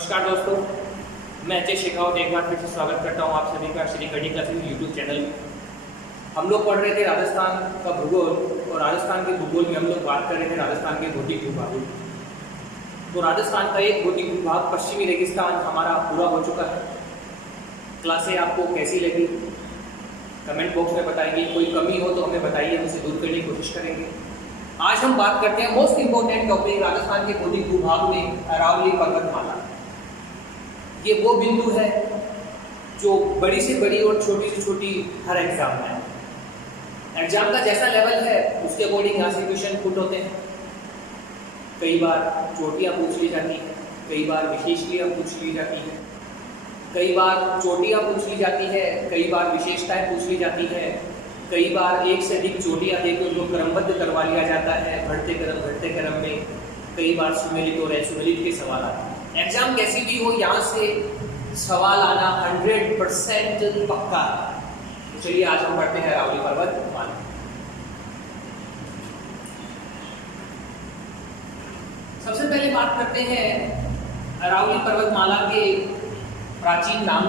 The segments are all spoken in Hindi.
नमस्कार दोस्तों, मैं अजय शेखावत एक बार फिर से स्वागत करता हूं आप सभी का श्री कडी क्लासेस यूट्यूब चैनल में। हम लोग पढ़ रहे थे राजस्थान का भूगोल और राजस्थान के भूगोल में हम लोग बात कर रहे थे राजस्थान के भौतिक भूभाग। तो राजस्थान का एक भौतिक भूभाग पश्चिमी रेगिस्तान हमारा पूरा हो चुका है। क्लासें आपको कैसी लगी कमेंट बॉक्स में बताइए, कोई कमी हो तो हमें बताइए, हम उसे दूर करने की कोशिश करेंगे। आज हम बात करते हैं मोस्ट इंपॉर्टेंट टॉपिक राजस्थान के भौतिक भूभाग में अरावली पर्वतमाला। ये वो बिंदु है जो बड़ी से बड़ी और छोटी से छोटी हर एग्जाम में है। एग्जाम का जैसा लेवल है उसके अकॉर्डिंग यहाँ से क्वेश्चन पुट होते हैं। कई बार चोटियाँ पूछ ली जाती हैं, कई बार विशेषताएं पूछ ली जाती हैं, कई बार चोटियाँ पूछ ली जाती है, कई बार विशेषताएं पूछ ली जाती है, कई बार एक से अधिक चोटियाँ देकर उनको क्रमबद्ध करवा लिया जाता है बढ़ते क्रम में। कई बार सुमेलित और असुमेलित के सवाल आते हैं। एग्जाम कैसी भी हो यहाँ से सवाल आना 100% पक्का है। तो चलिए आज हम पढ़ते हैं अरावली पर्वतमाला। सबसे पहले बात करते हैं अरावली पर्वतमाला के प्राचीन नाम।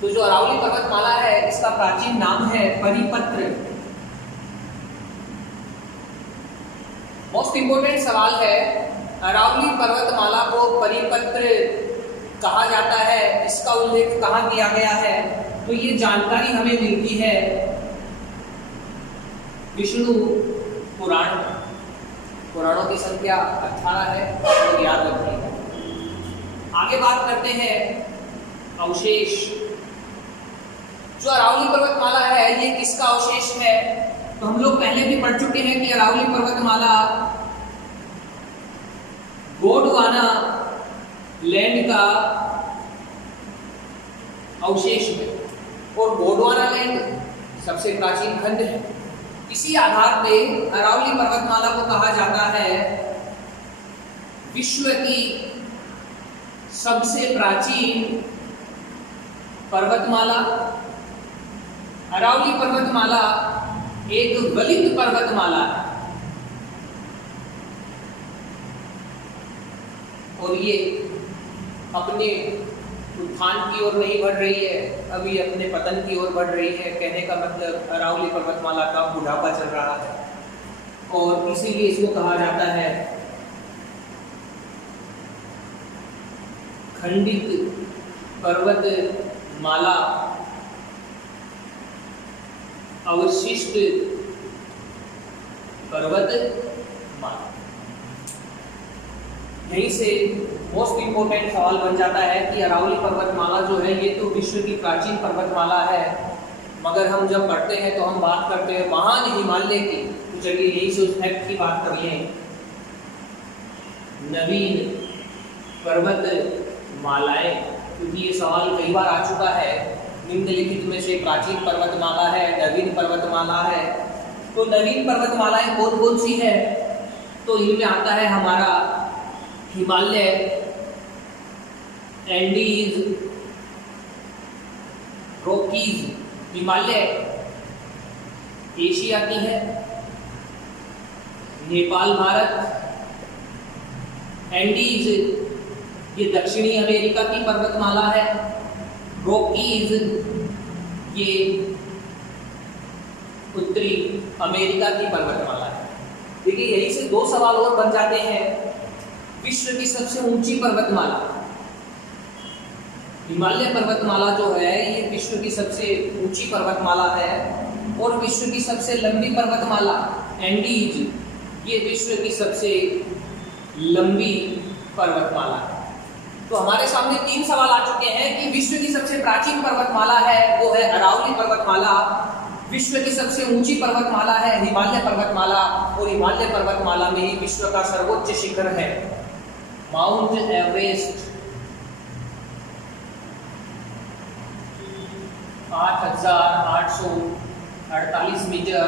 तो जो अरावली पर्वतमाला है इसका प्राचीन नाम है परिपत्र। मोस्ट इंपोर्टेंट सवाल है, अरावली पर्वतमाला को परिपत्र कहा जाता है, इसका उल्लेख कहाँ किया गया है? तो ये जानकारी हमें मिलती है विष्णु पुराण। पुराणों की संख्या 18 है, तो याद रखिएगा। आगे बात करते हैं अवशेष। जो अरावली पर्वतमाला है ये किसका अवशेष है? तो हम लोग पहले भी पढ़ चुके हैं कि अरावली पर्वतमाला गोंडवाना लैंड का अवशेष है और गोंडवाना लैंड सबसे प्राचीन खंड है। इसी आधार पे अरावली पर्वतमाला को कहा जाता है विश्व की सबसे प्राचीन पर्वतमाला। अरावली पर्वतमाला एक गलित पर्वतमाला है और ये अपने उत्थान की ओर नहीं बढ़ रही है, अभी अपने पतन की ओर बढ़ रही है। कहने का मतलब अरावली पर्वतमाला का बुढ़ापा चल रहा है और इसीलिए इसको कहा जाता है खंडित पर्वतमाला, अवशिष्ट पर्वतमाला। यहीं से मोस्ट इंपोर्टेंट सवाल बन जाता है कि अरावली पर्वतमाला जो है ये तो विश्व की प्राचीन पर्वतमाला है, मगर हम जब पढ़ते हैं तो हम बात करते हैं महान हिमालय की। तो चलिए यही से उस फैक्ट की बात कर लें। नवीन पर्वतमालाएं, क्योंकि ये सवाल कई बार आ चुका है। निम्नलिखित में से प्राचीन पर्वतमाला है, नवीन पर्वतमाला है। तो नवीन पर्वतमालाएं कौन सी है? तो इनमें आता है हमारा Himalaya, Andes, Rockies. Himalaya Asia की है, नेपाल भारत। एंडीज ये दक्षिणी अमेरिका की पर्वतमाला है। रॉकीज ये उत्तरी अमेरिका की पर्वतमाला है। देखिए यही से दो सवाल और बन जाते हैं। विश्व की सबसे ऊंची पर्वतमाला हिमालय पर्वतमाला जो है ये विश्व की सबसे ऊंची पर्वतमाला है और विश्व की सबसे लंबी पर्वतमाला एंडीज ये विश्व की सबसे लंबी पर्वतमाला है। तो हमारे सामने तीन सवाल आ चुके हैं कि विश्व की सबसे प्राचीन पर्वतमाला है वो है अरावली पर्वतमाला, विश्व की सबसे ऊंची पर्वतमाला है हिमालय पर्वतमाला और हिमालय पर्वतमाला में ही विश्व का सर्वोच्च शिखर है माउंट एवरेस्ट। 8,848 मीटर,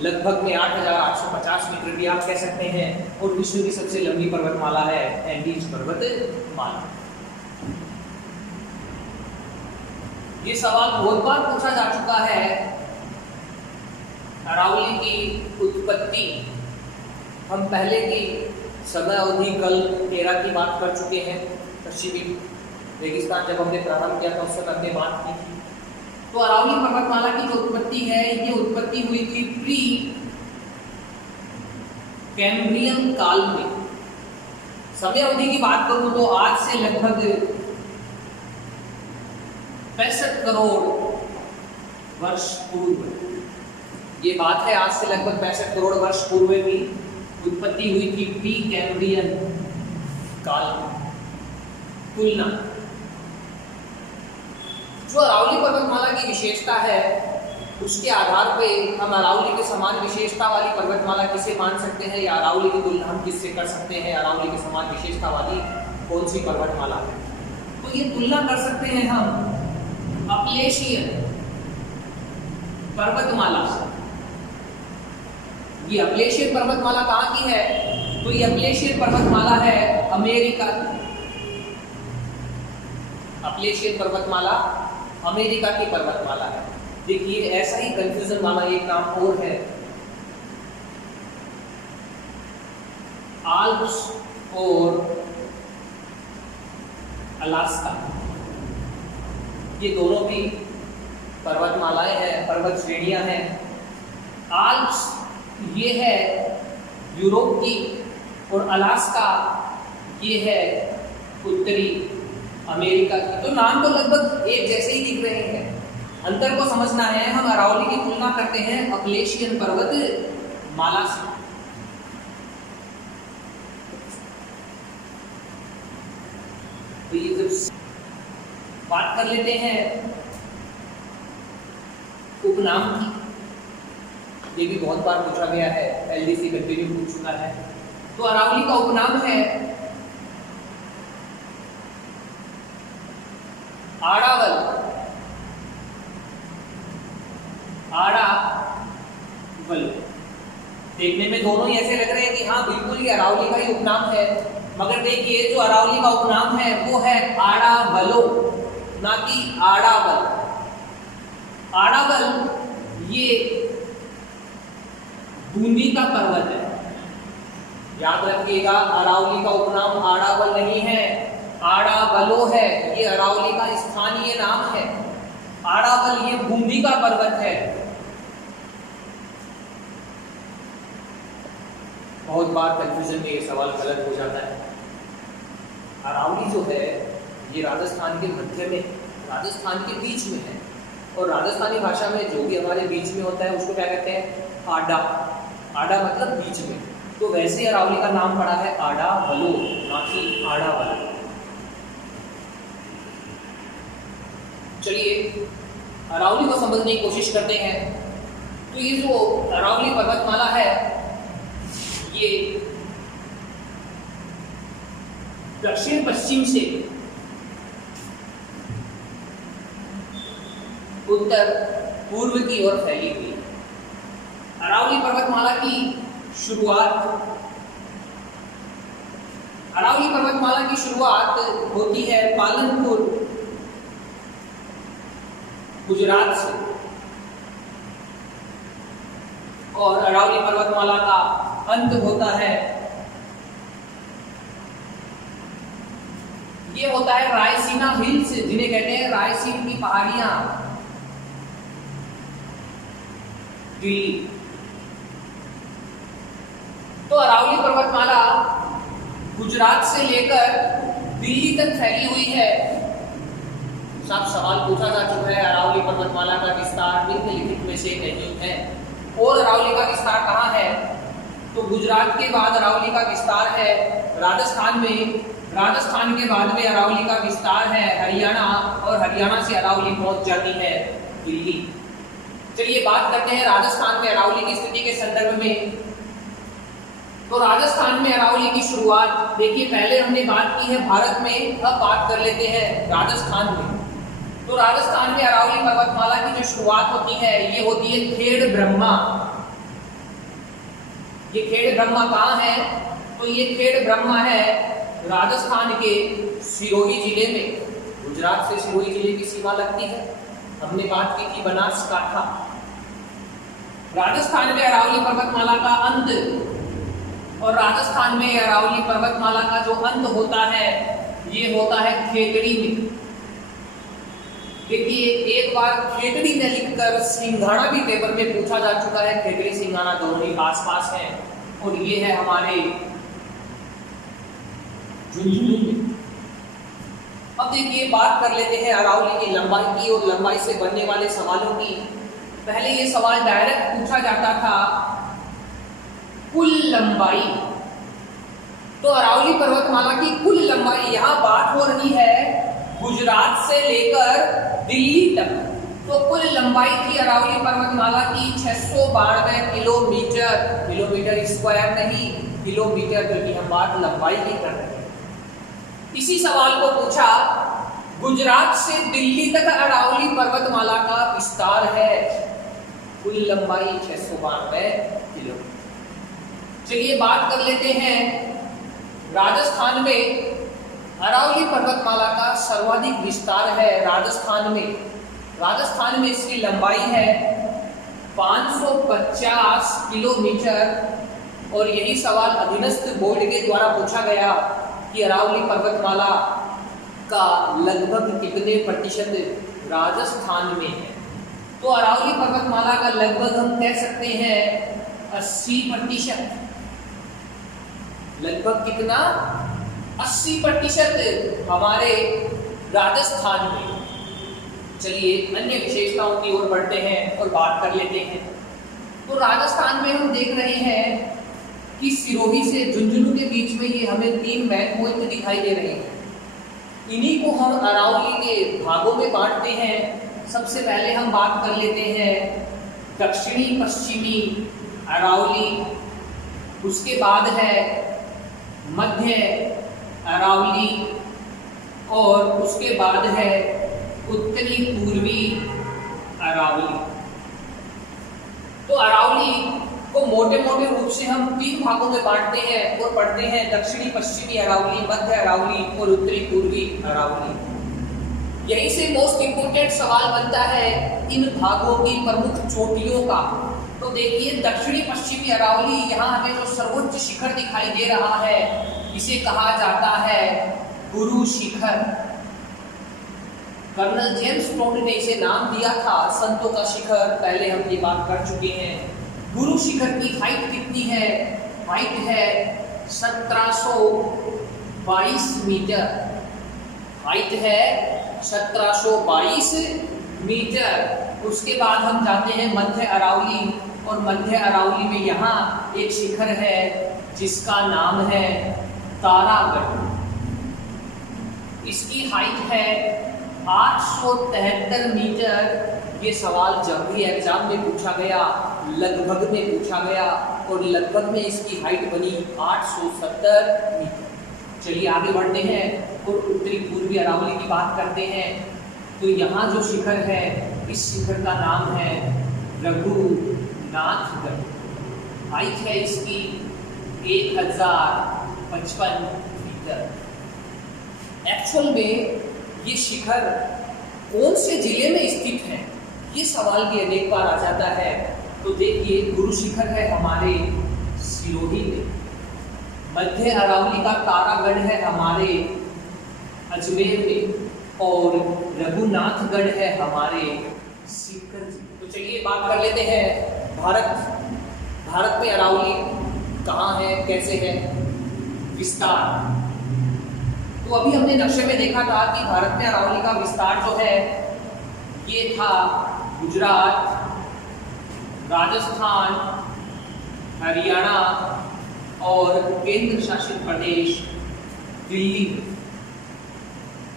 लगभग में 8,850 मीटर भी आप कह सकते हैं। और विश्व की सबसे लंबी पर्वतमाला है एंडीज पर्वतमाला। ये सवाल बहुत बार पूछा जा चुका है। अरावली की उत्पत्ति हम पहले की समय अवधि कल 13 की बात कर चुके हैं। पश्चिमी रेगिस्तान जब हमने प्रारंभ किया था उस समय हमने बात की थी। तो अरावली पर्वतमाला की जो उत्पत्ति है ये उत्पत्ति हुई थी प्री कैम्ब्रियन काल में। समय अवधि की बात करूं तो आज से लगभग 65 करोड़ वर्ष पूर्व, ये बात है आज से लगभग 65 करोड़ वर्ष पूर्व की उत्पत्ति हुई थी प्री कैम्ब्रियन काल तुलना। जो अरावली पर्वतमाला की विशेषता है उसके आधार पे हम अरावली के समान विशेषता वाली पर्वतमाला किसे मान सकते हैं या अरावली की तुलना हम किससे कर सकते हैं, अरावली के समान विशेषता वाली कौन सी पर्वतमाला है। तो ये तुलना कर सकते हैं हम अपलेशियन पर्वतमाला से। ये अपलेशियन पर्वतमाला कहाँ की है? तो ये अपलेशियन पर्वतमाला है अमेरिका की। अपलेशियन पर्वतमाला अमेरिका की पर्वतमाला है। देखिए ऐसा ही कंफ्यूजन वाला एक नाम और है, आल्प्स और अलास्का। ये दोनों भी पर्वतमालाएं हैं, पर्वत श्रेणियां हैं। आल्प्स ये है यूरोप की और अलास्का ये है उत्तरी अमेरिका की। तो नाम तो लगभग एक जैसे ही दिख रहे हैं, अंतर को समझना है। हम अरावली की तुलना करते हैं अपलेशियन पर्वत माला से। तो ये जब बात कर लेते हैं उपनाम की, ये भी बहुत बार पूछा गया है, एलडीसी कंटिन्यू पूछ चुका है। तो अरावली का उपनाम है आड़ावल। आड़ावल देखने में दोनों ही ऐसे लग रहे हैं कि हाँ बिल्कुल ये अरावली का ही उपनाम है, मगर देखिए जो अरावली का उपनाम है वो है आड़ावलो, ना कि आड़ावल। आड़ावल ये बूंदी का पर्वत है, याद रखिएगा। अरावली का उपनाम आड़ावल नहीं है, आड़ावलो है। ये अरावली का स्थानीय नाम है। आड़ावल ये बूंदी का पर्वत है। बहुत बार कंफ्यूजन में ये सवाल गलत हो जाता है। अरावली जो है ये राजस्थान के मध्य में, राजस्थान के बीच में है, और राजस्थानी भाषा में जो भी हमारे बीच में होता है उसको क्या कहते हैं? आडा। आडा मतलब बीच में। तो वैसे अरावली का नाम पड़ा है आड़ावलो, ना कि आड़ावल। चलिए अरावली को समझने की कोशिश करते हैं। तो ये जो अरावली पर्वतमाला है ये दक्षिण पश्चिम से उत्तर पूर्व की ओर फैली हुई। अरावली पर्वतमाला की शुरुआत होती है पालनपुर गुजरात से, और अरावली पर्वतमाला का अंत होता है, ये होता है रायसीना हिल्स, जिन्हें कहते हैं रायसीन की पहाड़ियां, दिल्ली। तो अरावली पर्वतमाला गुजरात से लेकर दिल्ली तक फैली हुई है। सब सवाल पूछा जा चुका है, अरावली पर्वतमाला का विस्तार निम्नलिखित में से नहीं है। और अरावली का विस्तार कहाँ है? तो गुजरात के बाद अरावली का विस्तार है राजस्थान में, राजस्थान के बाद में अरावली का विस्तार है हरियाणा, और हरियाणा से अरावली पहुंच जाती है दिल्ली। चलिए बात करते हैं राजस्थान में अरावली की स्थिति के संदर्भ में। तो राजस्थान में अरावली की शुरुआत, देखिए पहले हमने बात की है भारत में, अब बात कर लेते हैं राजस्थान में। तो राजस्थान में अरावली पर्वतमाला की जो शुरुआत होती है ये होती है खेड़ ब्रह्मा। ये खेड़ ब्रह्मा कहाँ है? तो ये खेड़ ब्रह्मा है राजस्थान के सिरोही जिले में। गुजरात से सिरोही जिले की सीमा लगती है, हमने बात की थी बनासकांठा। राजस्थान में अरावली पर्वतमाला का अंत, और राजस्थान में अरावली पर्वतमाला का जो अंत होता है ये होता है खेतड़ी में। देखिए एक बार खेतड़ी ने लिखकर सिंघाड़ा भी पेपर में पूछा जा चुका है। खेतड़ी सिंघाड़ा दोनों ही पास पास हैं और ये है हमारे झुंझुनू में। अब देखिए बात कर लेते हैं अरावली की लंबाई की और लंबाई से बनने वाले सवालों की। पहले ये सवाल डायरेक्ट पूछा जाता था कुल लंबाई। तो अरावली पर्वतमाला की कुल लंबाई, यहाँ बात हो रही है गुजरात से लेकर दिल्ली तक। तो कुल लंबाई थी अरावली पर्वतमाला की 692 किलोमीटर। किलोमीटर स्क्वायर नहीं, किलोमीटर, क्योंकि हम बात लंबाई की कर रहे हैं। इसी सवाल को पूछा गुजरात से दिल्ली तक अरावली पर्वतमाला का विस्तार है, कुल लंबाई 692 किलोमीटर। चलिए बात कर लेते हैं राजस्थान में अरावली पर्वतमाला का सर्वाधिक विस्तार है। राजस्थान में इसकी लंबाई है 550 किलोमीटर। और यही सवाल अधीनस्थ बोर्ड के द्वारा पूछा गया कि अरावली पर्वतमाला का लगभग कितने प्रतिशत राजस्थान में है। तो अरावली पर्वतमाला का लगभग हम कह सकते हैं 80%। लगभग कितना? 80% हमारे राजस्थान में। चलिए अन्य विशेषताओं की ओर बढ़ते हैं और बात कर लेते हैं। तो राजस्थान में हम देख रहे हैं कि सिरोही से झुंझुनू के बीच में ये हमें 3 मैन पॉइंट दिखाई दे रहे हैं। इन्हीं को हम अरावली के भागों में बांटते हैं। सबसे पहले हम बात कर लेते हैं दक्षिणी पश्चिमी अरावली, उसके बाद है मध्य अरावली और उसके बाद है उत्तरी पूर्वी अरावली। तो अरावली को मोटे मोटे रूप से हम 3 भागों में बांटते हैं और पढ़ते हैं दक्षिणी पश्चिमी अरावली, मध्य अरावली और उत्तरी पूर्वी अरावली। यहीं से मोस्ट इंपोर्टेंट सवाल बनता है इन भागों की प्रमुख चोटियों का। तो देखिए दक्षिणी पश्चिमी अरावली, यहाँ हमें जो सर्वोच्च शिखर दिखाई दे रहा है इसे कहा जाता है Guru Shikhar. Colonel James Tod ने इसे नाम दिया था संतों का शिखर, पहले हम ये बात कर चुके हैं। गुरु शिखर की हाइट कितनी है? हाइट है 1722 मीटर। हाइट है 1722 मीटर। उसके बाद हम जाते हैं मध्य अरावली और मध्य अरावली में यहाँ एक शिखर है जिसका नाम है तारागढ़। इसकी हाइट है 873 मीटर। ये सवाल जब भी एग्जाम में पूछा गया, लगभग में पूछा गया और लगभग में इसकी हाइट बनी 870 मीटर। चलिए आगे बढ़ते हैं और उत्तरी पूर्वी अरावली की बात करते हैं। तो यहाँ जो शिखर है इस शिखर का नाम है रघुनाथगढ़। हाइट है इसकी 1055 मीटर। एक्चुअल में ये शिखर कौन से जिले में स्थित है, ये सवाल भी अनेक बार आ जाता है। तो देखिए गुरु शिखर है हमारे सिरोही में, मध्य अरावली का तारागढ़ है हमारे अजमेर में और रघुनाथगढ़ है हमारे सीकर जी। तो चलिए बात कर लेते हैं भारत में अरावली कहाँ है, कैसे है, विस्तार। तो अभी हमने नक्शे में देखा था कि भारत में अरावली का विस्तार जो है ये था गुजरात, राजस्थान, हरियाणा और केंद्र शासित प्रदेश दिल्ली।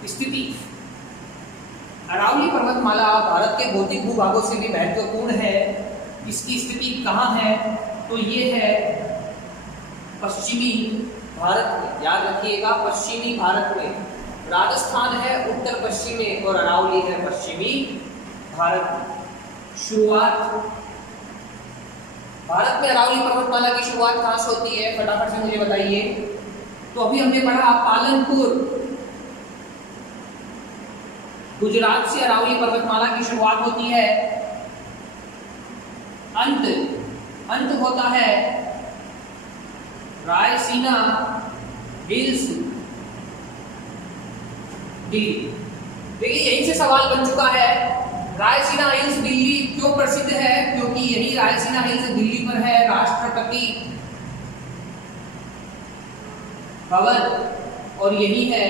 स्थिति अरावली पर्वतमाला भारत के भौतिक भूभागों से भी महत्वपूर्ण है। इसकी स्थिति कहाँ है? तो ये है पश्चिमी भारत में, याद रखिएगा पश्चिमी भारत में। राजस्थान है उत्तर पश्चिम में और अरावली है पश्चिमी भारत में। शुरुआत भारत में अरावली पर्वतमाला की शुरुआत कहाँ से होती है, फटाफट से मुझे बताइए। तो अभी हमने पढ़ा पालनपुर, गुजरात से अरावली पर्वतमाला की शुरुआत होती है। अंत होता है रायसीना हिल्स दिल्ली। देखिए यहीं से सवाल बन चुका है, रायसीना हिल्स दिल्ली क्यों प्रसिद्ध है? क्योंकि यही रायसीना हिल्स दिल्ली पर है राष्ट्रपति भवन और यही है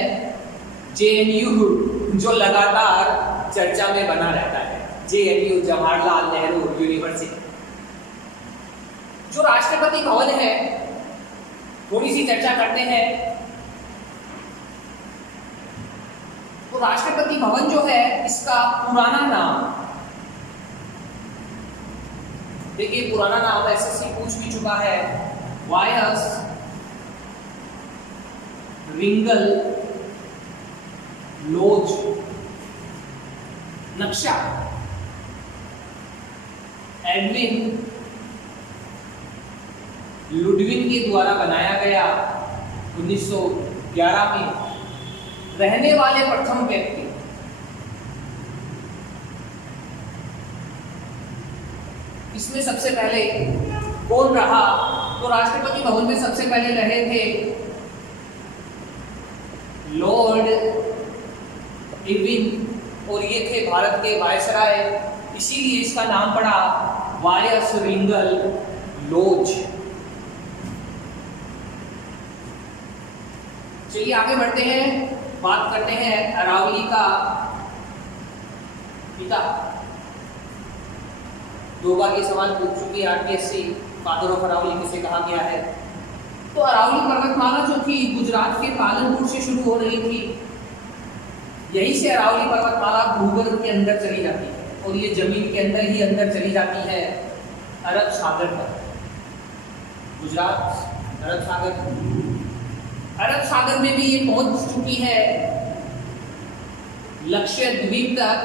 जेएनयू जो लगातार चर्चा में बना रहता है। जेएनयू जवाहरलाल नेहरू यूनिवर्सिटी जो राष्ट्रपति भवन है, थोड़ी सी चर्चा करते हैं। तो राष्ट्रपति भवन जो है इसका पुराना नाम, देखिए पुराना नाम एसएससी पूछ भी चुका है, वायस रिंगल लॉज। नक्शा एडविन लुडविन के द्वारा बनाया गया 1911 में। रहने वाले प्रथम व्यक्ति इसमें सबसे पहले कौन रहा? तो राष्ट्रपति भवन में सबसे पहले रहे थे लॉर्ड इरविन और ये थे भारत के वायसराय, इसीलिए इसका नाम पड़ा वायस रिंगल लॉज। चलिए आगे बढ़ते हैं, बात करते हैं अरावली का पिता। दो बार ये सवाल पूछ चुकी है आरपीएससी, फादर ऑफ अरावली किसे कहा गया है? तो अरावली पर्वतमाला जो थी गुजरात के पालनपुर से शुरू हो रही थी, यहीं से अरावली पर्वतमाला भूगर्भ के अंदर चली जाती है और ये जमीन के अंदर ही अंदर चली जाती है अरब सागर पर। गुजरात अरब सागर में भी ये पहुंच चुकी है लक्षद्वीप तक।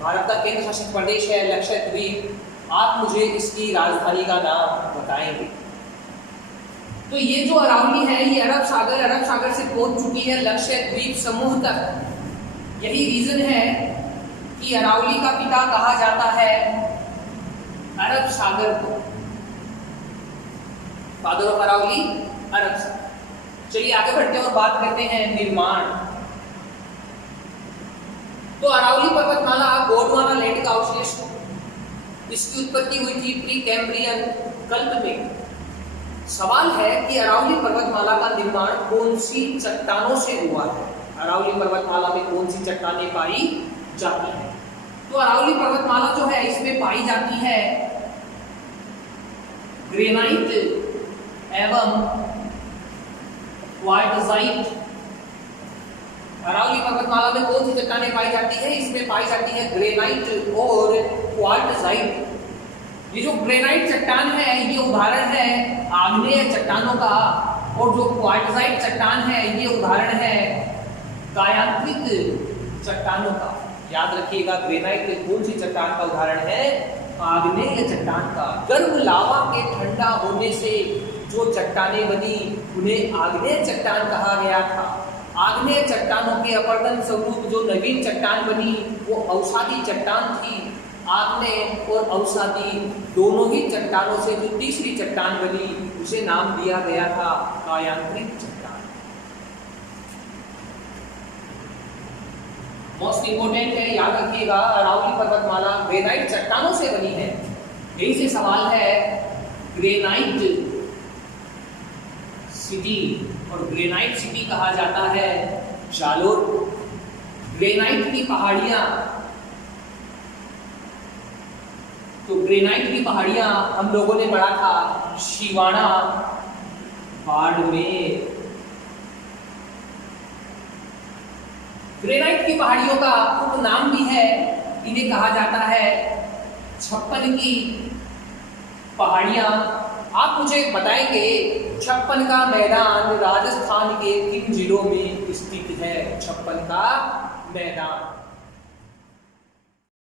भारत का केंद्र शासित प्रदेश है लक्षद्वीप। आप मुझे इसकी राजधानी का नाम बताएंगे। तो ये जो अरावली है ये अरब सागर से पहुंच चुकी है लक्षद्वीप समूह तक। यही रीजन है कि अरावली का पिता कहा जाता है अरब सागर को, फादर ऑफ अरावली अरब सागर। चलिए आगे बढ़ते हैं और बात करते हैं निर्माण। तो अरावली पर्वतमाला गोंडवाना लैंड का अवशेष, इसकी उत्पत्ति हुई थी प्री कैम्ब्रियन कल्प में। सवाल है कि अरावली पर्वतमाला का निर्माण कौन सी चट्टानों से हुआ है? अरावली पर्वतमाला में कौन सी चट्टानें पाई जाती हैं? तो अरावली पर्वतमाला जो है इसमें पाई जाती है ग्रेनाइट एवं क्वार्टजाइट। अरावली पर्वतमाला में कौन सी चट्टानें पाई जाती है? इसमें पाई जाती है ग्रेनाइट और क्वार्टजाइट। ये जो ग्रेनाइट चट्टान है ये उदाहरण है आग्नेय चट्टानों का, और जो क्वार्टजाइट चट्टान है ये उदाहरण है कायांत्रित चट्टानों का। याद रखिएगा ग्रेनाइट कौन सी चट्टान का उदाहरण है? आग्नेय चट्टान का। गर्म लावा के ठंडा होने से जो चट्टानें बनी उन्हें आग्नेय चट्टान कहा गया था। आग्नेय चट्टानों के अपर्दन स्वरूप जो नवीन चट्टान बनी वो अवसादी चट्टान थी। आग्नेय और अवसादी दोनों ही चट्टानों से जो तीसरी चट्टान बनी उसे नाम दिया गया था कायांत्रित चट्टान। मोस्ट इंपोर्टेंट है, याद रखिएगा अरावली पर्वतमाला ग्रेनाइट चट्टानों से बनी है। यही से सवाल है ग्रेनाइट सिटी, और ग्रेनाइट सिटी कहा जाता है जालोर। ग्रेनाइट की पहाड़ियां, तो ग्रेनाइट की पहाड़ियां हम लोगों ने पढ़ा था शिवाना बाड़मेर। ग्रेनाइट की पहाड़ियों का उपनाम भी है, इन्हें कहा जाता है 56 की पहाड़ियां। आप मुझे बताएंगे 56 का मैदान राजस्थान के किन जिलों में स्थित है? 56 का मैदान